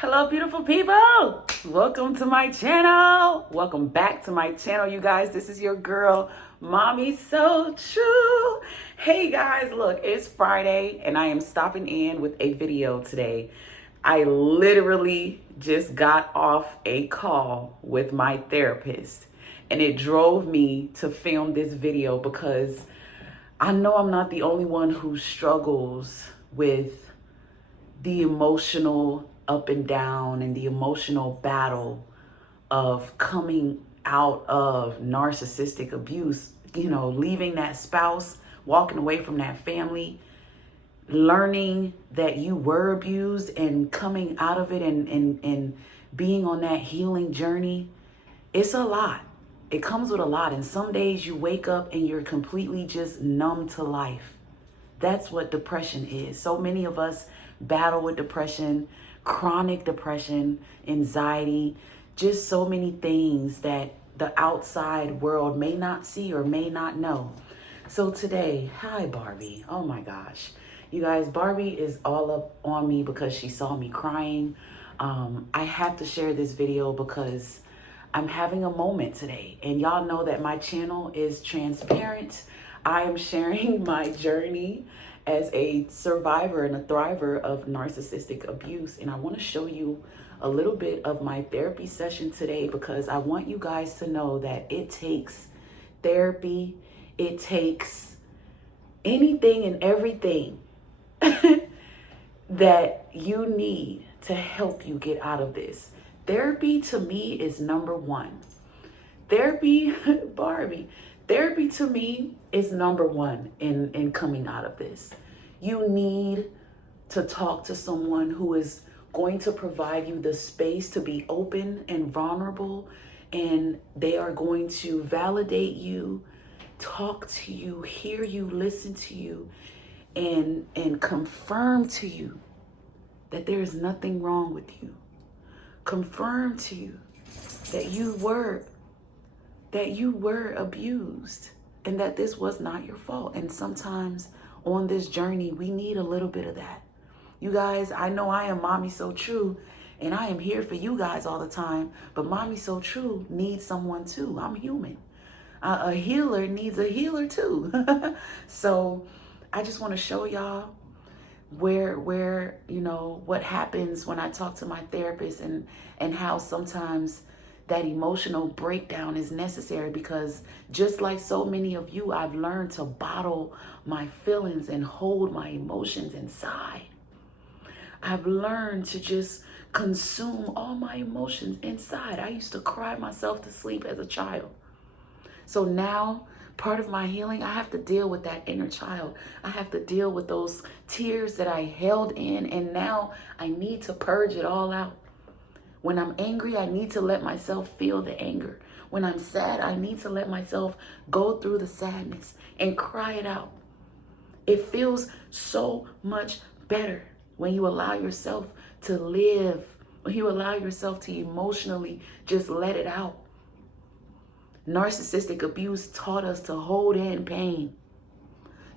Hello, beautiful people. Welcome to my channel. Welcome back to my channel, you guys. This is your girl, Mommy So True. Hey, guys, look, it's Friday, and I am stopping in with a video today. I literally just got off a call with my therapist, and it drove me to film this video because I know I'm not the only one who struggles with the emotional up and down and the emotional battle of coming out of narcissistic abuse, leaving that spouse, walking away from that family, learning that you were abused and coming out of it and being on that healing journey. It's a lot. It comes with a lot. And some days you wake up and you're completely just numb to life. That's what depression is. So many of us battle with depression, chronic depression, anxiety, just so many things that the outside world may not see or may not know. So today, hi Barbie. Oh my gosh. You guys, Barbie is all up on me because she saw me crying. I have to share this video because I'm having a moment today. And y'all know that my channel is transparent. I am sharing my journey as a survivor and a thriver of narcissistic abuse. And I want to show you a little bit of my therapy session today because I want you guys to know that it takes therapy. It takes anything and everything that you need to help you get out of this. Therapy to me is number one. Therapy, Barbie, therapy to me is number one in coming out of this. You need to talk to someone who is going to provide you the space to be open and vulnerable, and they are going to validate you, talk to you, hear you, listen to you, and confirm to you that there is nothing wrong with you. Confirm to you that you were abused and that this was not your fault. And sometimes on this journey, we need a little bit of that. You guys, I know I am Mommy So True, and I am here for you guys all the time, but Mommy So True needs someone too. I'm human. A healer needs a healer too. So I just want to show y'all where what happens when I talk to my therapist and how sometimes that emotional breakdown is necessary, because just like so many of you, I've learned to bottle my feelings and hold my emotions inside. I've learned to just consume all my emotions inside. I used to cry myself to sleep as a child. So now, part of my healing, I have to deal with that inner child. I have to deal with those tears that I held in, and now I need to purge it all out. When I'm angry, I need to let myself feel the anger. When I'm sad, I need to let myself go through the sadness and cry it out. It feels so much better when you allow yourself to live, when you allow yourself to emotionally just let it out. Narcissistic abuse taught us to hold in pain.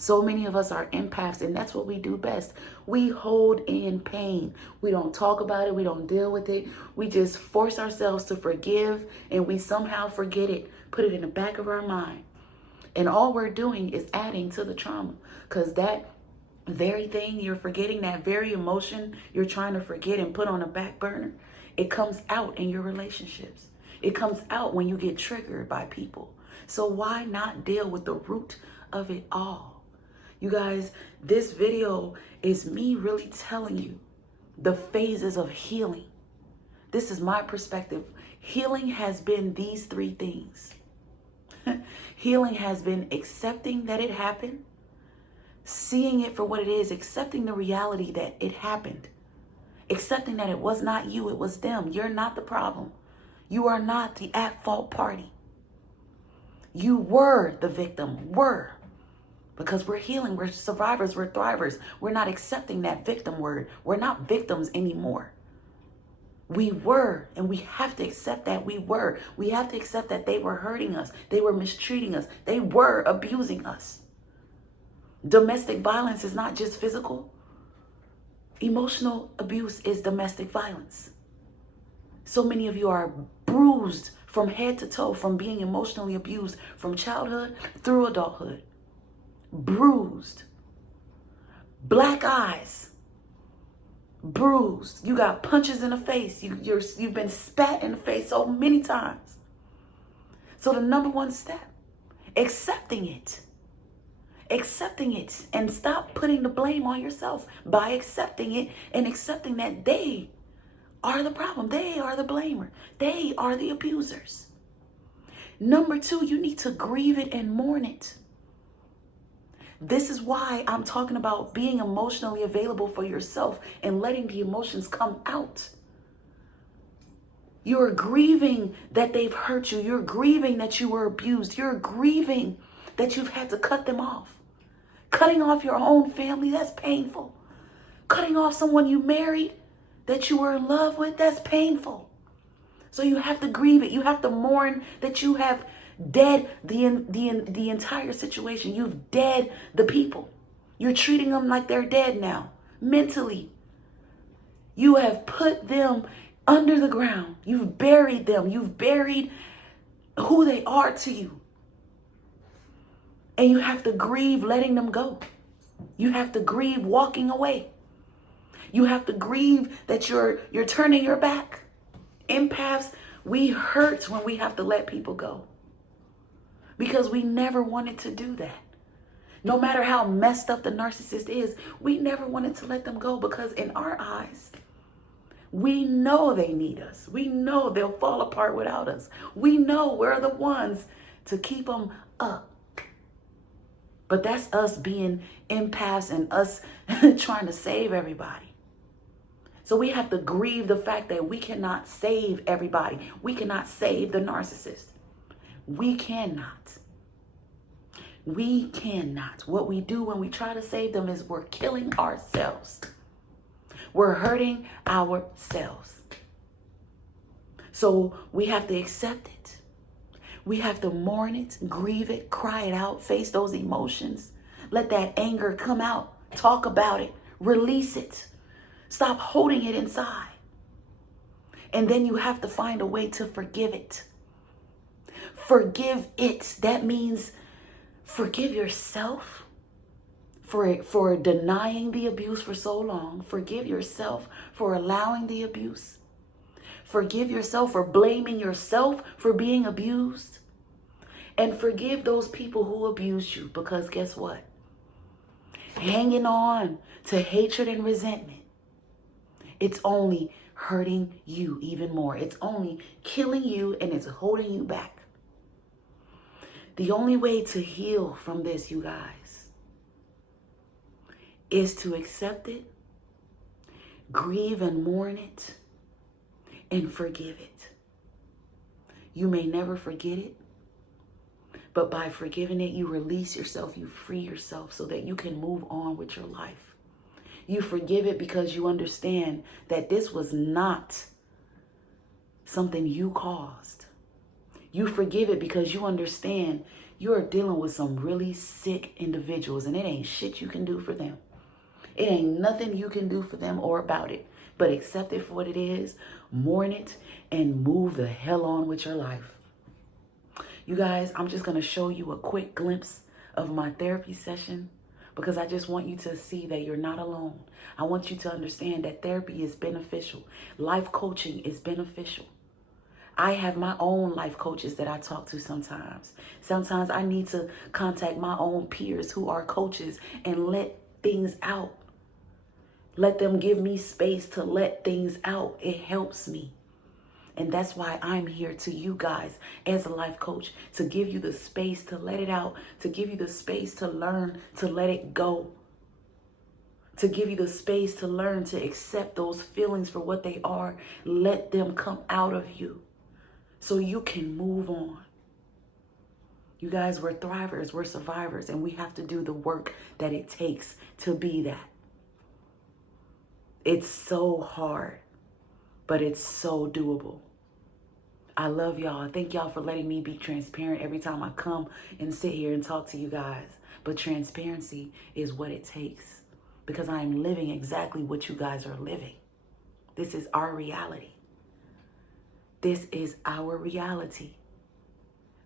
So many of us are empaths, and that's what we do best. We hold in pain. We don't talk about it. We don't deal with it. We just force ourselves to forgive, and we somehow forget it, put it in the back of our mind. And all we're doing is adding to the trauma, because that very thing you're forgetting, that very emotion you're trying to forget and put on a back burner, it comes out in your relationships. It comes out when you get triggered by people. So why not deal with the root of it all? You guys, this video is me really telling you the phases of healing. This is my perspective. Healing has been these three things. Healing has been accepting that it happened, seeing it for what it is, accepting the reality that it happened, accepting that it was not you, it was them. You're not the problem. You are not the at-fault party. You were the victim, because we're healing, we're survivors, we're thrivers. We're not accepting that victim word. We're not victims anymore. We were, and we have to accept that we were. We have to accept that they were hurting us. They were mistreating us. They were abusing us. Domestic violence is not just physical. Emotional abuse is domestic violence. So many of you are bruised from head to toe from being emotionally abused from childhood through adulthood. Bruised. Black eyes. Bruised. You got punches in the face. You've been spat in the face so many times. So the number one step, accepting it. Accepting it, and stop putting the blame on yourself by accepting it and accepting that they are the problem. They are the blamer. They are the abusers. Number two, you need to grieve it and mourn it. This is why I'm talking about being emotionally available for yourself and letting the emotions come out. You're grieving that they've hurt you. You're grieving that you were abused. You're grieving that you've had to cut them off. Cutting off your own family, that's painful. Cutting off someone you married that you were in love with, that's painful. So you have to grieve it. You have to mourn that you have dead the entire situation. You've dead the people. You're treating them like they're dead now, mentally. You have put them under the ground. You've buried them. You've buried who they are to you. And you have to grieve letting them go. You have to grieve walking away. You have to grieve that you're turning your back. Empaths, we hurt when we have to let people go. Because we never wanted to do that. No matter how messed up the narcissist is, we never wanted to let them go because in our eyes, we know they need us. We know they'll fall apart without us. We know we're the ones to keep them up. But that's us being empaths and us trying to save everybody. So we have to grieve the fact that we cannot save everybody. We cannot save the narcissist. We cannot. We cannot. What we do when we try to save them is we're killing ourselves. We're hurting ourselves. So we have to accept it. We have to mourn it, grieve it, cry it out, face those emotions. Let that anger come out. Talk about it. Release it. Stop holding it inside. And then you have to find a way to forgive it. Forgive it. That means forgive yourself for denying the abuse for so long. Forgive yourself for allowing the abuse. Forgive yourself for blaming yourself for being abused. And forgive those people who abused you, because guess what? Hanging on to hatred and resentment, it's only hurting you even more. It's only killing you and it's holding you back. The only way to heal from this, you guys, is to accept it, grieve and mourn it, and forgive it. You may never forget it, but by forgiving it, you release yourself, you free yourself so that you can move on with your life. You forgive it because you understand that this was not something you caused. You forgive it because you understand you're dealing with some really sick individuals and it ain't shit you can do for them. It ain't nothing you can do for them or about it, but accept it for what it is, mourn it, and move the hell on with your life. You guys, I'm just going to show you a quick glimpse of my therapy session because I just want you to see that you're not alone. I want you to understand that therapy is beneficial. Life coaching is beneficial. I have my own life coaches that I talk to sometimes. Sometimes I need to contact my own peers who are coaches and let things out. Let them give me space to let things out. It helps me. And that's why I'm here to you guys as a life coach, to give you the space to let it out, to give you the space to learn to let it go, to give you the space to learn to accept those feelings for what they are. Let them come out of you so you can move on. You guys, we're thrivers, we're survivors, and we have to do the work that it takes to be that. It's so hard, but it's so doable. I love y'all. Thank y'all for letting me be transparent every time I come and sit here and talk to you guys. But transparency is what it takes because I am living exactly what you guys are living. This is our reality. This is our reality.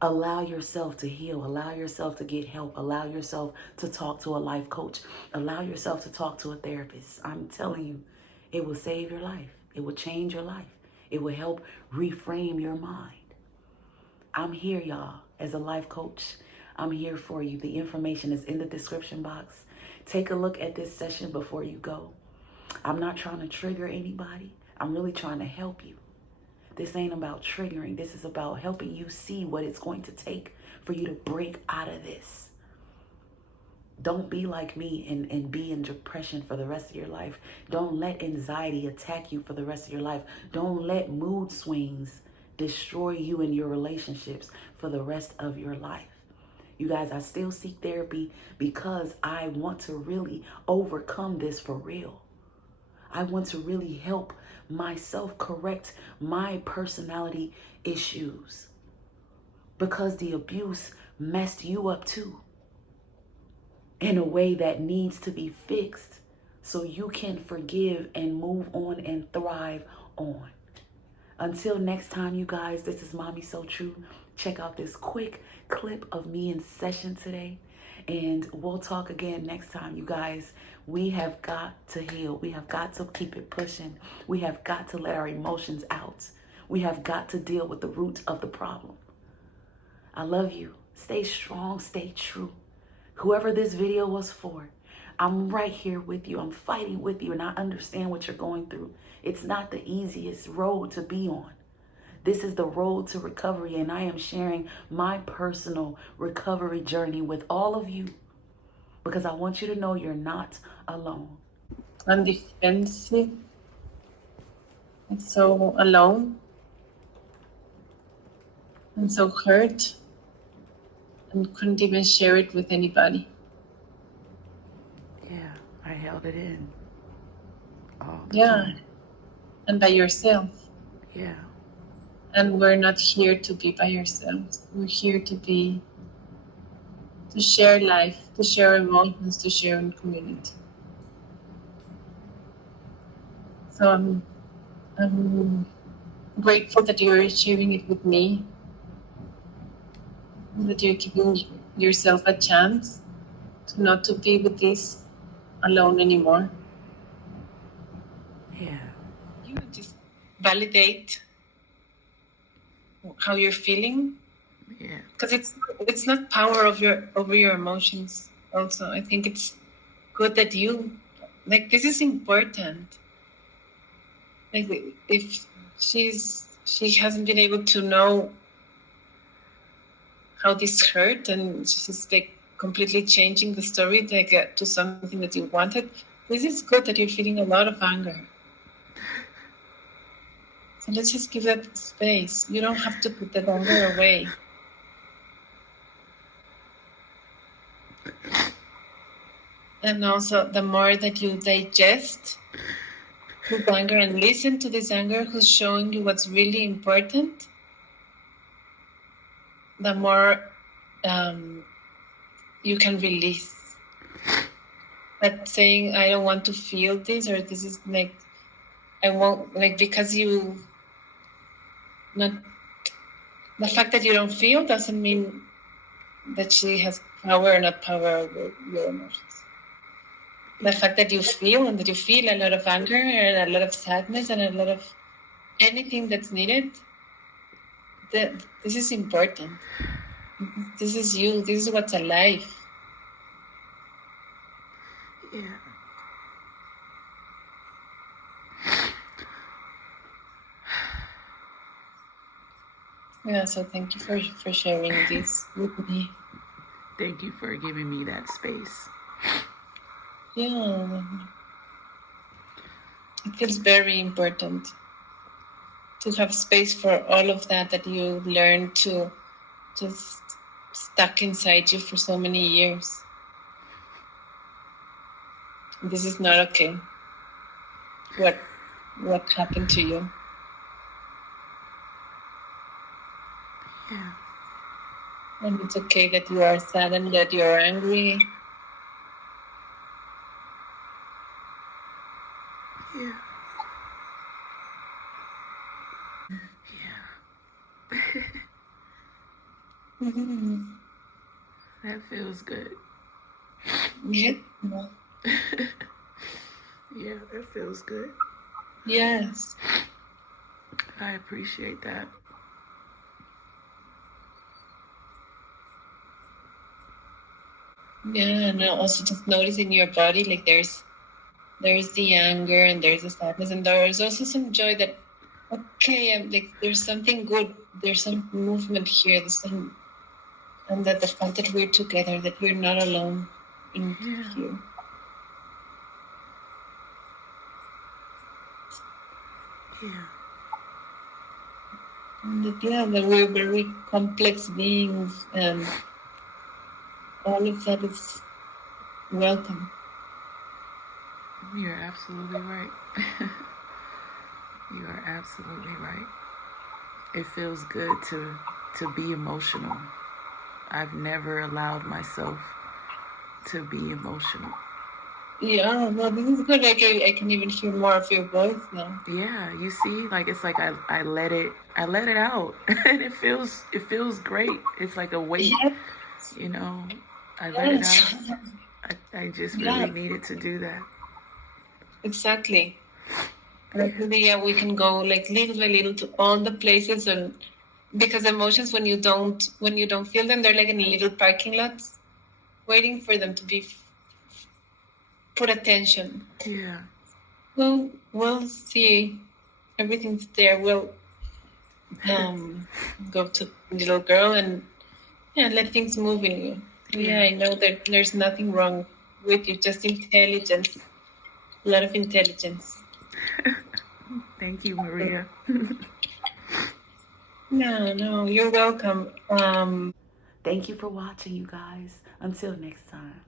Allow yourself to heal. Allow yourself to get help. Allow yourself to talk to a life coach. Allow yourself to talk to a therapist. I'm telling you, it will save your life. It will change your life. It will help reframe your mind. I'm here, y'all, as a life coach. I'm here for you. The information is in the description box. Take a look at this session before you go. I'm not trying to trigger anybody. I'm really trying to help you. This ain't about triggering. This is about helping you see what it's going to take for you to break out of this. Don't be like me and be in depression for the rest of your life. Don't let anxiety attack you for the rest of your life. Don't let mood swings destroy you and your relationships for the rest of your life. You guys, I still seek therapy because I want to really overcome this for real. I want to really help myself correct my personality issues because the abuse messed you up too in a way that needs to be fixed so you can forgive and move on and thrive on. Until next time, you guys, this is Mommy So True. Check out this quick clip of me in session today. And we'll talk again next time, you guys. We have got to heal. We have got to keep it pushing. We have got to let our emotions out. We have got to deal with the root of the problem. I love you. Stay strong. Stay true. Whoever this video was for, I'm right here with you. I'm fighting with you, and I understand what you're going through. It's not the easiest road to be on. This is the road to recovery, and I am sharing my personal recovery journey with all of you because I want you to know you're not alone. I'm defensive and so alone and so hurt and couldn't even share it with anybody. Yeah, I held it in all the time. And by yourself. Yeah. And we're not here to be by ourselves. We're here to share life, to share emotions, to share in community. So I'm grateful that you're sharing it with me, that you're giving yourself a chance to not to be with this alone anymore. Yeah. You just validate how you're feeling. Yeah. Because it's not power over your emotions. Also, I think it's good that you this is important. Like if she hasn't been able to know how this hurt, and she's completely changing the story to something that you wanted. This is good that you're feeling a lot of anger. So let's just give that space. You don't have to put that anger away. And also, the more that you digest this anger and listen to this anger who's showing you what's really important, the more you can release. But saying, I don't want to feel this, or this is I won't, because the fact that you don't feel doesn't mean that she has power or not power over your emotions. The fact that you feel and that you feel a lot of anger and a lot of sadness and a lot of anything that's needed, this is important. This is you. This is what's alive. Yeah. Yeah, so thank you for sharing this with me. Thank you for giving me that space. Yeah. It feels very important to have space for all of that you learned to just stuck inside you for so many years. This is not okay. What happened to you? Yeah. And it's okay that you are sad and that you're angry. Yeah. Mm-hmm. That feels good. Yeah. Yeah, that feels good. Yes. I appreciate that. Yeah, and also just noticing your body, like there's the anger and there's the sadness, and there's also some joy that, okay, I'm like, there's something good, there's some movement here, there's some, and that the fact that we're together, that we're not alone in here. Yeah. And that, yeah, that we're very complex beings, and all of that is welcome. You're absolutely right. You are absolutely right. It feels good to be emotional. I've never allowed myself to be emotional. Yeah, well, this is good. Like I can even hear more of your voice now. Yeah, you see, like it's like I let it out, and it feels great. It's like a weight, you know. I let it out. I just really needed to do that. Exactly. Yeah, we can go like little by little to all the places, and because emotions, when you don't feel them, they're like in little parking lots, waiting for them to be put attention. Yeah. Well, we'll see. Everything's there. We'll go to little girl and let things move in you. Yeah, I know that there's nothing wrong with you, just intelligence. A lot of intelligence. Thank you, Maria. No, you're welcome. Thank you for watching, you guys. Until next time.